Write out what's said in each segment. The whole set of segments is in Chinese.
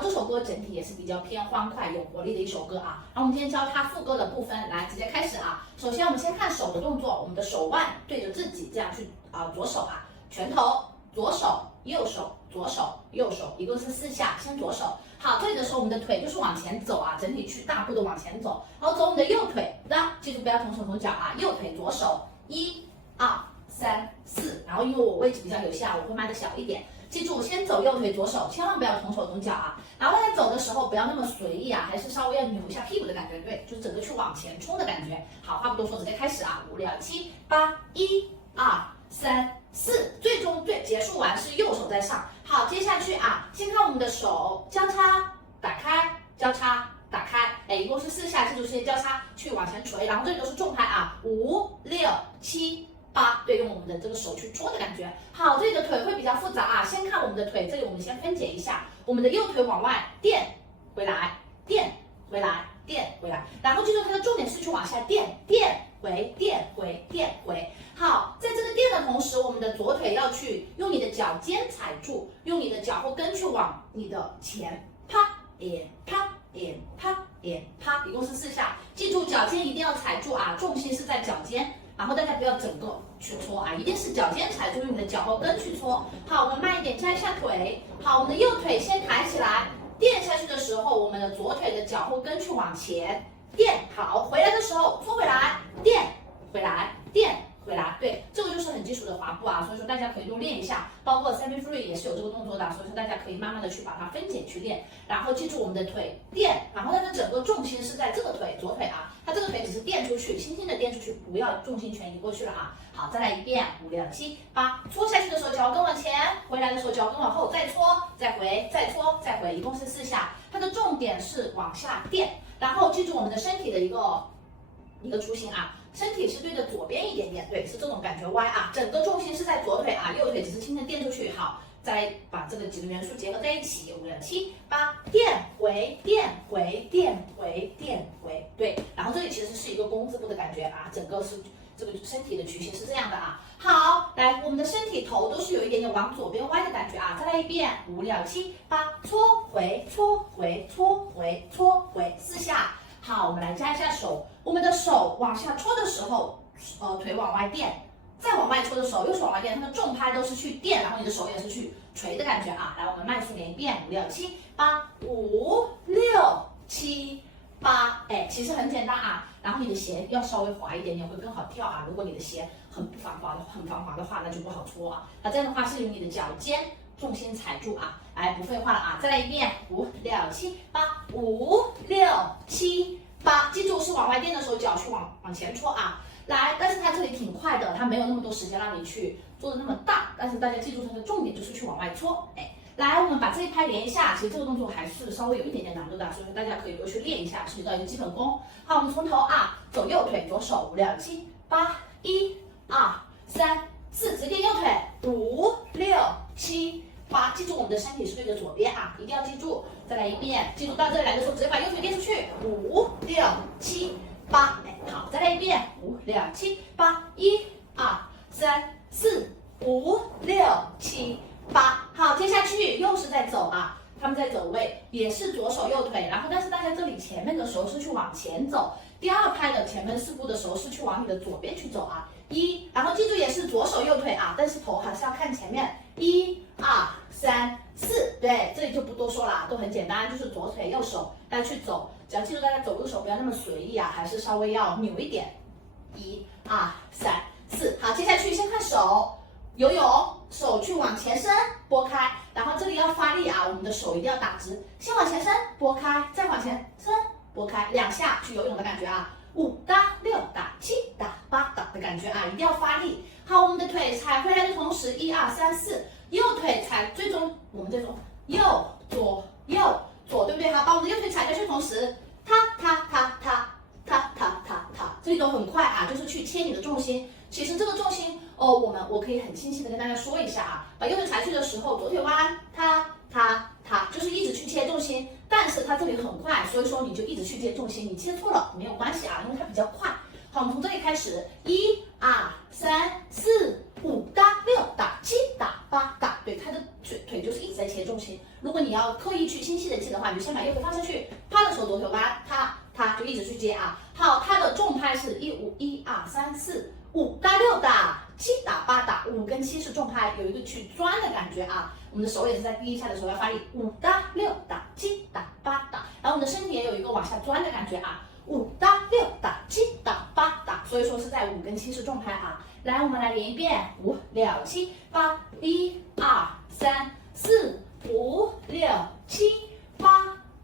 后这首歌整体也是比较偏欢快、有活力的一首歌啊。然后我们今天教它副歌的部分，来直接开始啊。首先我们先看手的动作，我们的手腕对着自己，这样去左手啊，拳头，左手、右手、左手、右手，一共是4下，先左手。好，这里的时候我们的腿就是往前走啊，整体去大步的往前走，然后走我们的右腿，记住不要同手同脚啊，右腿左手，1、2、3、4，然后因为我位置比较有限，我会迈的小一点。记住，先走右腿左手，千万不要同手同脚啊。然后在走的时候不要那么随意啊，还是稍微要扭一下屁股的感觉，对，就是整个去往前冲的感觉。好，话不多说，直接开始啊，5、6、7、8，1、2、3、4，最终结束完是右手在上。好，接下去啊，先看我们的手交叉打开，交叉打开，一共是4下，记住先交叉去往前捶，然后这里都是重拍啊，5、6、7、8，对，用我们的这个手去戳的感觉。好，这里的腿会比较复杂啊，先看我们的腿，这里我们先分解一下，我们的右腿往外垫回来，垫回来，垫回来，然后记住它的重点是去往下垫，垫回，垫回，垫回。好，在这个垫的同时，我们的左腿要去用你的脚尖踩住，用你的脚后跟去往你的前啪啪啪，一共是4下。记住脚尖一定要踩住啊，重心是在脚尖，然后大家不要整个去搓啊，一定是脚尖踩住，用你的脚后跟去搓。好，我们慢一点，加一下腿。好，我们的右腿先抬起来，垫下去的时候，我们的左腿的脚后跟去往前垫。好，回来的时候搓回来，垫回来，垫回来，对，这个就是很基础的滑步啊，所以说大家可以多练一下，包括3 free 也是有这个动作的，所以说大家可以慢慢的去把它分解去练，然后记住我们的腿垫，然后它的整个重心是在这个腿，左腿啊，它这个腿只是垫出去，轻轻的垫出去，不要重心全移过去了啊。好，再来一遍，5、6、7、8，搓下去的时候脚跟往前，回来的时候脚跟往后，再搓，再回，再搓，再回，一共是4下，它的重点是往下垫，然后记住我们的身体的一个雏形啊。身体是对着左边一点点，对，是这种感觉歪啊，整个重心是在左腿啊，右腿只是轻轻垫出去。好，再把这个几个元素结合在一起，5、6、7、8，垫回，垫回，垫回，垫回，对，然后这里其实是一个弓字步的感觉啊，整个是这个身体的曲线是这样的啊。好，来，我们的身体头都是有一点点往左边歪的感觉啊，再来一遍，5、6、7、8，搓回，搓回，搓回，搓回，4下。好，我们来加一下手，我们的手往下戳的时候，腿往外垫，再往外戳的时候，右手往外垫，它的重拍都是去垫，然后你的手也是去捶的感觉啊。来，我们慢速连一遍，5、6、7、8，5、6、7、8，其实很简单啊。然后你的鞋要稍微滑一点点会更好跳啊。如果你的鞋很防滑的话，那就不好搓啊。那这样的话是用你的脚尖重心踩住啊。来，不废话了啊，再来一遍，5、6、7、8，5、6、7、8，记住是往外垫的时候脚去往前戳啊。来，但是它这里挺快的，它没有那么多时间让你去做的那么大，但是大家记住它的重点就是去往外搓。来，我们把这一拍连一下，其实这个动作还是稍微有一点点难度的，所以说大家可以多去练一下，学到一个基本功。好，我们从头啊，走右腿，左手，5、6、7、8，1、2、3、4，直接右腿，5、6、7、8，记住我们的身体是对着左边啊，一定要记住。再来一遍，记住到这里来的时候，直接把右腿垫出去，5、6、7、8，好，再来一遍，5、6、7、8，1、2、3、4、5、6、7、8，好，接下去又是在走啊，他们在走位，也是左手右腿，然后但是大家这里前面的时候是去往前走，第2拍的前面4步的时候是去往你的左边去走啊。然后记住也是左手右腿啊，但是头还是要看前面，1、2、3、4，对，这里就不多说了，都很简单，就是左腿右手大家去走，只要记住大家走路的时候不要那么随意啊，还是稍微要扭一点，1、2、3、4，好，接下去先看手，游泳，手去往前伸，拨开，然后这里要发力啊，我们的手一定要打直，先往前伸，拨开，再往前伸，拨开，2下去游泳的感觉啊。5打6打7打8打的感觉啊，一定要发力。好，我们的腿踩回来的同时，1、2、3、4，右腿踩，最终我们这种右左右左，对不对？好，把我们的右腿踩下去的同时，踏，这里都很快啊，就是去切你的重心。其实这个重心我可以很清晰的跟大家说一下啊，把右腿踩去的时候，左腿弯，就是一直去切重心，但是它这里很快，所以说你就一直去接重心，你切错了没有关系啊，因为它比较快。好，我们从这里开始，1、2、3、4、5打6打7打8打，对，它的腿就是一直在切重心。如果你要刻意去精细的记的话，你就先把右腿放下去，啪的时候左腿吧，它就一直去接啊。好，它的重拍是1、2、3、4、5打6打7打8打，5跟7是重拍，有一个去钻的感觉啊。我们的手也是在第一下的时候要发力，5打6打7打8打，然后我们的身体也有一个往下钻的感觉啊，5打6打7打8打，所以说是在5跟7是重拍啊。来，我们来连一遍，5、6、7、8，1、2、3、4、5、6、7、8、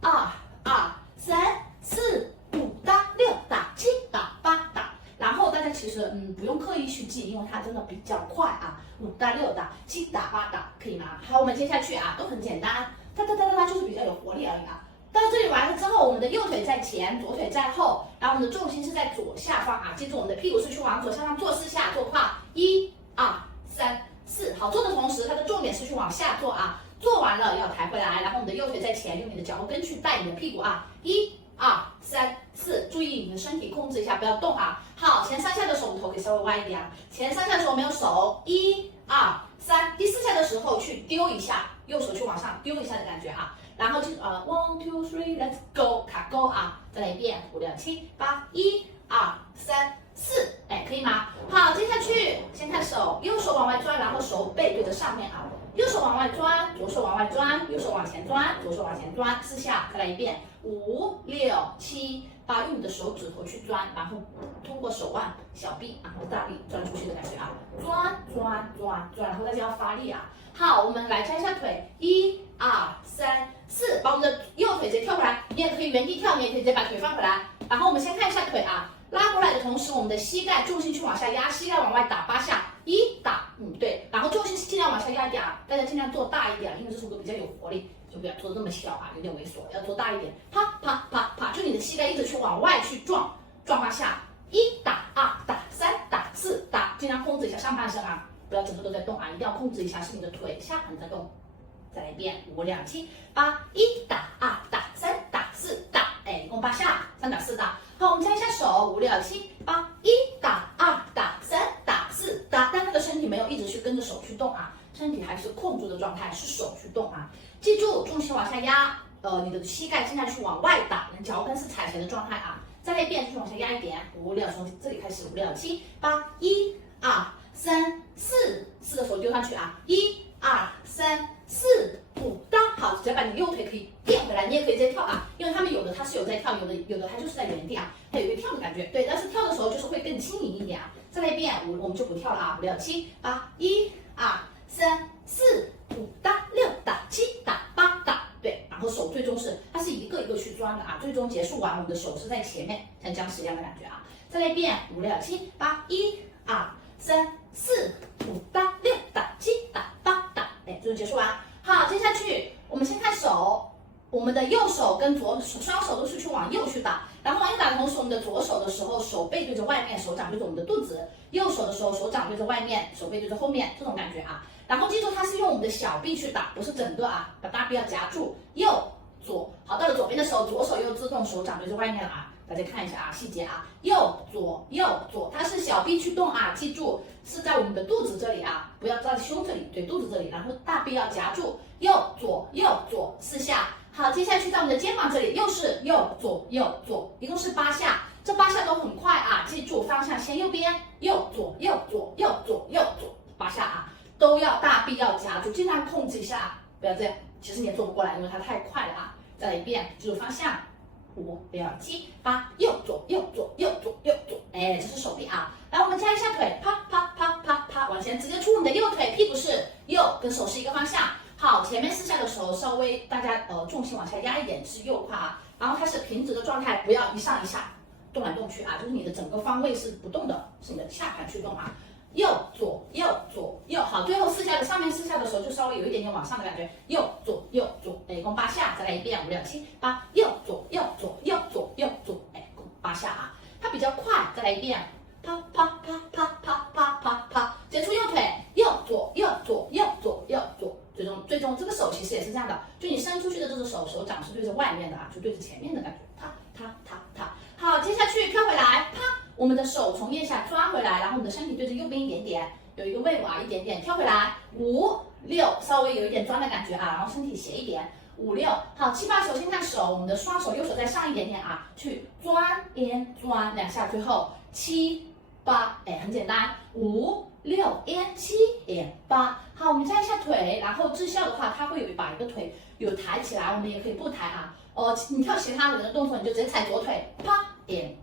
2、2、3、4、5打6打7打8打。然后大家其实不用刻意去记，因为它真的比较快啊，5打6打7打8打，可以吗？好，我们接下去啊都很简单，哒，就是比较有活力而已啊。到这里完了之后，我们的右腿在前，左腿在后，然后我们的重心是在左下方啊。记住，我们的屁股是去往左下方做4下，做胯，1、2、3、4。好，做的同时，它的重点是去往下做啊。做完了要抬回来，然后我们的右腿在前，用你的脚后跟去带你的屁股啊，1、2、3、4，注意你的身体控制一下，不要动啊。好，前3下的手头可以稍微歪一点啊。前3下的时候没有手，1、2、3，第4下的时候去丢一下，右手去往上丢一下的感觉啊。然后就1 2 3 let's go 卡勾啊，再来一遍5 6 7 8 1 2 3 4，哎，可以吗？好，接下去先看手，右手往外钻，然后手背对着上面啊，右手往外钻，左手往外钻，右手往前钻，左手往前钻，4下，再来一遍5 6 7 8，用你的手指头去钻，然后通过手腕、小臂，然后大力钻出去的感觉啊，钻，然后大家要发力啊。好，我们来加一下腿，1 2 3 4，把我们的右腿直接跳回来，你也可以原地跳，你也可以直接把腿放回来。然后我们先看一下腿啊，拉过来的同时，我们的膝盖重心去往下压，膝盖往外打8下，1打，对，然后重心尽量往下压一点啊，大家尽量做大一点，因为这首歌比较有活力，就不要做的那么小啊，有点猥琐，要做大一点，啪，就你的膝盖一直去往外去撞8下，1打2打3打4打，尽量控制一下上半身啊，不要整个都在动啊，一定要控制一下是你的腿下盘在动。再来一遍5 2 7 8 1打2打3打4打，哎，一共8下，3打4打。好，我们加一下手，5 6 7 8 1打2打3打4打，但那个身体没有一直去跟着手去动啊，身体还是控住的状态，是手去动啊。记住，重心往下压，你的膝盖尽量去往外打，你脚跟是踩前的状态啊。再来一遍，就是往下压一点，5 6，从这里开始，5 6 7 8 1 2 3 4的手丢上去啊，1 2 3 4 5打，好，只要把你右腿可以垫回来，你也可以直接跳啊，因为他们有的它是有在跳，有的它就是在原地啊，它有一个跳的感觉，对，但是跳的时候就是会更轻盈一点啊。再来一遍，我们就不跳了啊，5 6 7 8 1 2 3 4 5打6打7打8打，对，然后手最终是它是一个一个去钻的啊，最终结束完我们的手是在前面，像僵尸一样的感觉啊。再来一遍，5 6 7 8 1 2 3 4 5打6打7打8打，哎，最终结束完。好，接下去我们先看手，我们的右手跟左手双手都是去往右去打，然后往右打的同时，我们的左手的时候手背对着外面，手掌对着我们的肚子；右手的时候手掌对着外面，手背对着后面，这种感觉啊。然后记住，它是用我们的小臂去打，不是整个啊，把大臂要夹住，右左。好，到了左边的时候，左手又自动手掌对着外面了啊。大家看一下啊，细节啊，右左，它是小臂去动啊，记住是在我们的肚子这里啊，不要在胸这里，对，肚子这里，然后大臂要夹住，右左4下。好，接下去在我们的肩膀这里，又是右左，一共是8下，这8下都很快啊，记住方向先右边，右左8下啊，都要大臂要夹住，尽量控制一下，不要这样，其实你也做不过来，因为它太快了啊。再来一遍，记住方向。5 6 7 8，右左，哎，这是手臂啊。来，我们加一下腿，啪，往前直接出我们的右腿，屁股是右，跟手是一个方向。好，前面4下的时候，稍微大家重心往下压一点，是右胯啊，然后它是平直的状态，不要一上一下动来动去啊，就是你的整个方位是不动的，是你的下盘去动啊。右左，好，最后上面4下的时候就稍微有一点点往上的感觉，右左，哎，一共8下，再来一遍，5 6 7 8，右左，哎，共8下啊，它比较快，再来一遍，啪，接触右腿，右左，最终这个手其实也是这样的，就你伸出去的这只手，手掌是对着外面的啊，就对着前面的感觉，啪，好，接下去飘回来，啪。我们的手从腋下钻回来，然后我们的身体对着右边一点点，有一个位瓦一点点，跳回来，5 6，稍微有一点钻的感觉啊，然后身体斜一点。5、6，好，7、8，首先看手，我们的双手右手再上一点点啊，去钻钻2下，最后7、8，哎，很简单，5、6、7、8。好，我们加一下腿，然后至效的话，它会把一个腿有抬起来，我们也可以不抬啊。你跳其他人的动作，你就直接踩左腿，啪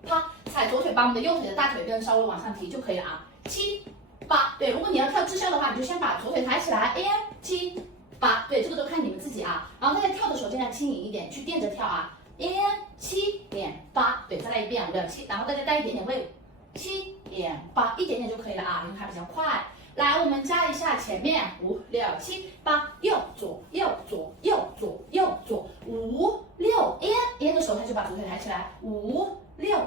啪，踩左腿，把我们的右腿的大腿根稍微往上提就可以了啊。7、8，对，如果你要跳至效的话，你就先把左腿抬起来，7、8，对，这个都看你们自己啊。然后大家跳的时候尽量轻盈一点，去垫着跳啊，7、8，对，再来一遍5、6、7，然后大家带一点点位，7、8，一点点就可以了啊，因为它比较快。来，我们加一下前面5、6、7、8，右左右左右左右左，5、6、的时候他就把左腿抬起来，5、6、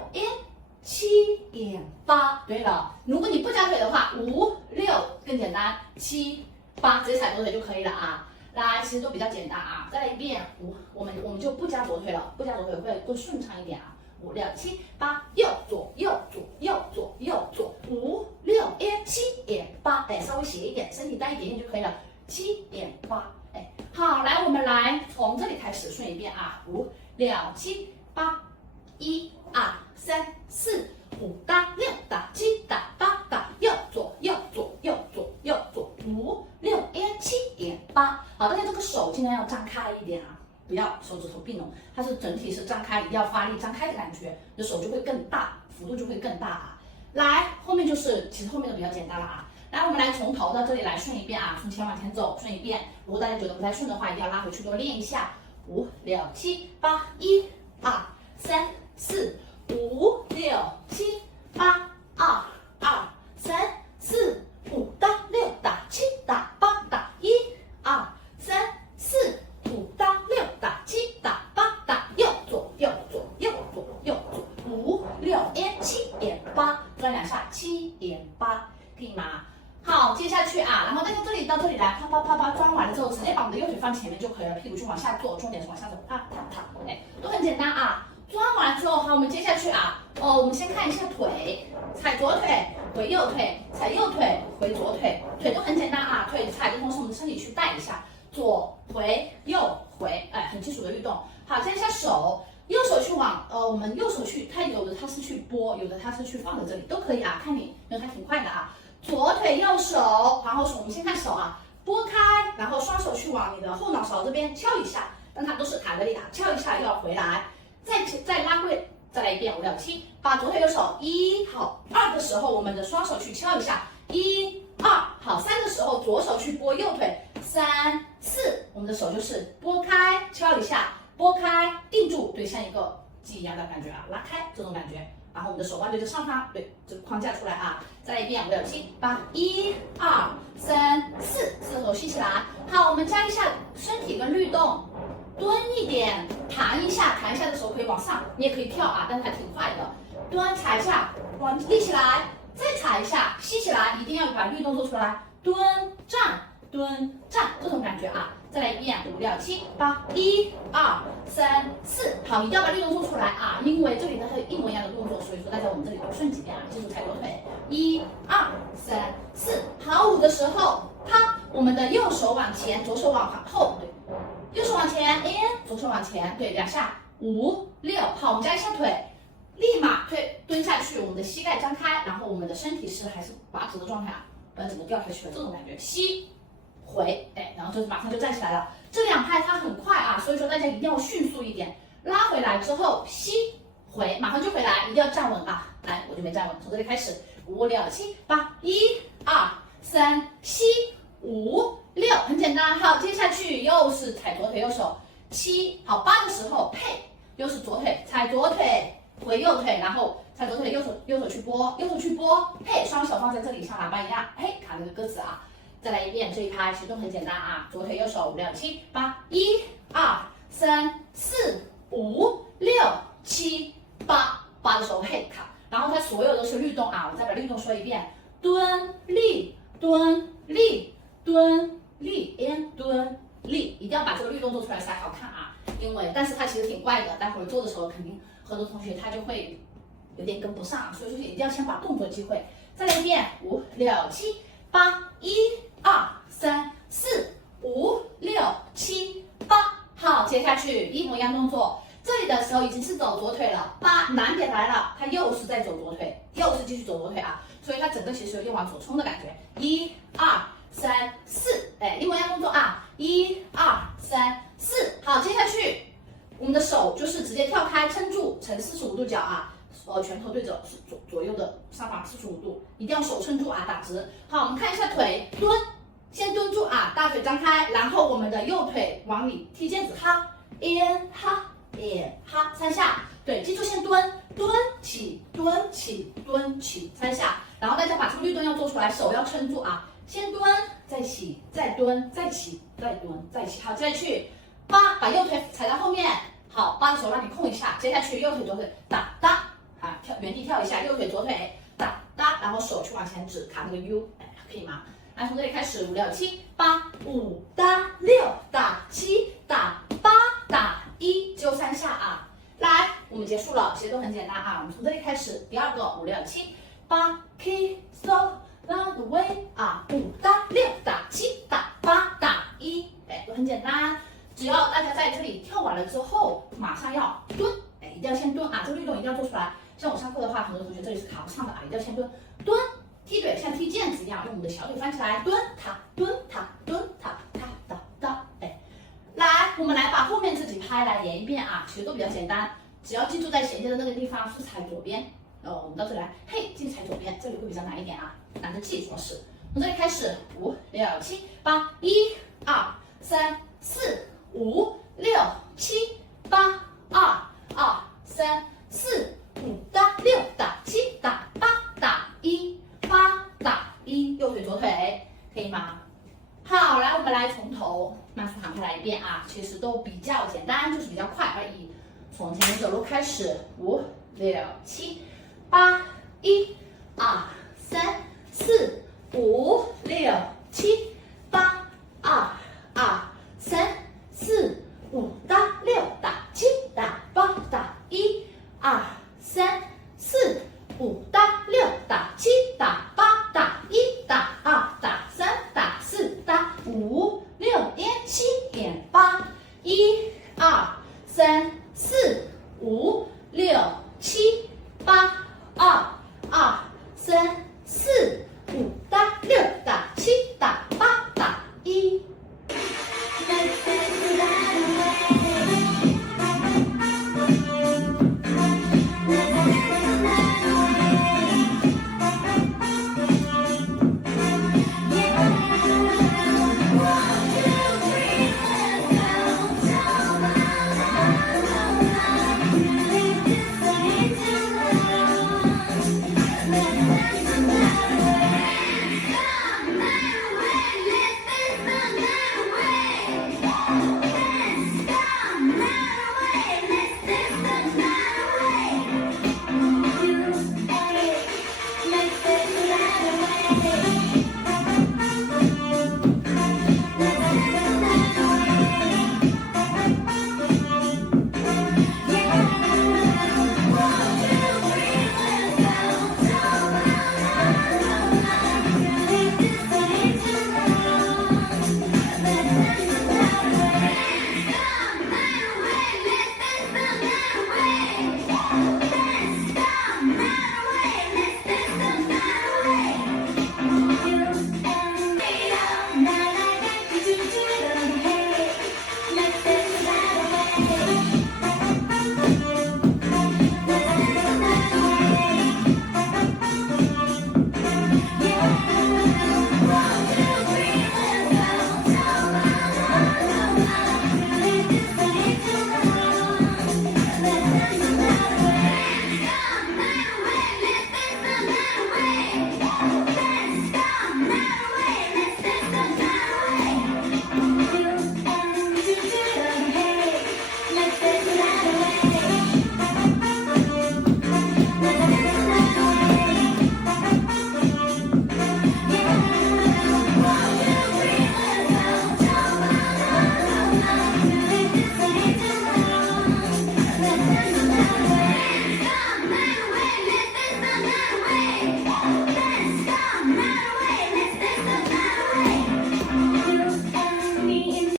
7、8。对了，如果你不加腿的话，5、6更简单，7、8直接踩左腿就可以了啊。来，其实都比较简单啊。再来一遍5，我们就不加左腿了，不加左腿会更顺畅一点啊。5、6、7、8，右左右左右左右左，5、6、7、8，哎，稍微斜一点，身体带一点点就可以了，7、8，哎，好，来，我们来从这里开始顺一遍啊，5、6、7、8，1、2、3、4、5打6打7打8打右左右左右左右左，5、6、7、8，好，大家这个手尽量要张开一点啊。不要手指头并拢，它是整体是张开，一定要发力张开的感觉，你的手就会更大，幅度就会更大啊。来，后面就是其实后面的比较简单了啊。来，我们来从头到这里来顺一遍啊，从前往前走顺一遍。如果大家觉得不太顺的话，一定要拉回去多练一下。5、6、7、8，1、2、3、4、5、6、7、8，2、2、3、4、5打6打7打8打1、2、3、4、5打6打7打8打右左右左右左右左，5、6、7、8，转2下7、8，可以吗？好，接下去啊，然后再从这里到这里来，啪啪啪啪，转完了之后，直接把我们的右腿放前面就可以了，屁股就往下坐，重点是往下走，啪啪啪，哎，都很简单啊。转完了之后，好，我们接下去啊，我们先看一下腿，踩左腿回右腿，踩右腿回左腿，腿都很简单啊，腿踩的同时，我们身体去带一下。左回右回，哎，很基础的律动。好，加一下手，右手去往我们右手去，它有的它是去拨，有的它是去放在这里，都可以啊，看你，因为它挺快的啊。左腿右手，然后我们先看手啊，拨开，然后双手去往你的后脑勺这边敲一下，让它都是卡在里啊，敲一下又要回来，再拉回，再来一遍5、6、7，把左腿右手1，好，2的时候我们的双手去敲一下，1、2，好，3的时候左手去拨右腿。3、4，我们的手就是拨开，敲一下，拨开，定住，对，像一个鸡一样的感觉啊，拉开这种感觉，然后我们的手腕对着上方，对，这个框架出来啊，再来一遍5、6、7、8，1、2、3、4，4个手吸起来，好，我们加一下身体跟律动，蹲一点，弹一下，弹一下的时候可以往上，你也可以跳啊，但是还挺快的，蹲踩一下，往立起来，再踩一下，吸起来，一定要把律动做出来，蹲站。蹲站这种感觉啊，再来一遍5、6、7、8，1、2、3、4，好，一定要把律动做出来啊，因为这里它是一模一样的动作，所以说大家我们这里多顺几遍啊，记住踩左腿，1、2、3、4，好，5的时候，啪，我们的右手往前，左手往后，对，右手往前，左手往前，对，2下，5、6，好，我们加一下腿。立马蹲下去，我们的膝盖张开，然后我们的身体是还是拔直的状态啊，不然整个掉下去了，这种感觉，吸。回，哎，然后就马上就站起来了。这2拍它很快啊，所以说大家一定要迅速一点。拉回来之后吸回，马上就回来，一定要站稳啊！来，我就没站稳，从这里开始，5、6、7、8，1、2、3，吸5、6，很简单。好，接下去又是踩左腿右手，7，好，8的时候配，又是左腿踩左腿回右腿，然后踩左腿右手去拨，右手去拨，配，双手放在这里像喇叭一样，嘿，卡那个鸽子啊。再来一遍，这一拍其实都很简单啊，左腿右手5、6、7、8，1、2、3、4、5、6、7、8，8的时候嘿卡，然后它所有都是律动啊，我再把律动说一遍，蹲立蹲立蹲立蹲立，一定要把这个律动做出来才好看啊，因为但是它其实挺怪的，待会儿做的时候肯定很多同学他就会有点跟不上，所以说一定要先把动作记会。再来一遍5、6、7、8，1、2、3、4、5、6、7、8。好，接下去一模一样动作。这里的时候已经是走左腿了，难点来了，它又是在走左腿，又是继续走左腿啊，所以它整个其实有点往左冲的感觉。1、2、3、4，一模一样动作啊，1、2、3、4。好，接下去我们的手就是直接跳开，撑住，呈45度角啊，拳头对着左右的上方45度，一定要手撑住啊，打直。好，我们看一下腿蹲，先蹲住啊，大腿张开，然后我们的右腿往里踢毽子哈，in 哈 in 哈，3下。对，记住先蹲，蹲起，蹲起，蹲起，3下。然后大家把这个律动要做出来，手要撑住啊，先蹲，再起，再蹲，再起，再蹲，再起。好，接下去8，把右腿踩到后面。好，8的手让你空一下，接下去右腿左腿哒哒啊，原地跳一下，右腿左腿哒哒，然后手去往前指，卡那个 U， 可以吗？来，从这里开始，5、6、7、8、5打6打7打8打1，只有3下啊。来，我们结束了，其实都很简单啊。我们从这里开始，第二个5、6、7、8 keep so long the way 啊，5打6打7打8打1，都很简单。只要大家在这里跳完了之后，马上要蹲，一定要先蹲啊，这个律动一定要做出来。像我上课的话，很多同学这里是卡不上的啊，一定要先蹲，蹲，踢腿像踢毽子一样，用我们的小腿翻起来，蹲踏蹲踏蹲踏踏哒哒，来，我们来把后面这几拍来演一遍啊，其实都比较简单，只要记住在衔接的那个地方是踩左边，我们到这里来，嘿，记踩左边，这里会比较难一点啊，难得记主要是。从这里开始，5、6、7、8、1、2、3、4、5、6、7、8、2、2、3、4、5打6打7打8打1，8打1，右腿左腿，可以吗？好，来，我们来从头慢速喊开来一遍啊，其实都比较简单，就是比较快而已。从前面走路开始，5、6、7、8、1、2、3、4、5、6、7、8、2、2、3、4、5打6打7打8打1、2、3、4、5打6打7打8打1打2打3打4打5、6、7、8、1、2、3、4、5、6、7、8、2、2、3、4、5打6打7打8打1。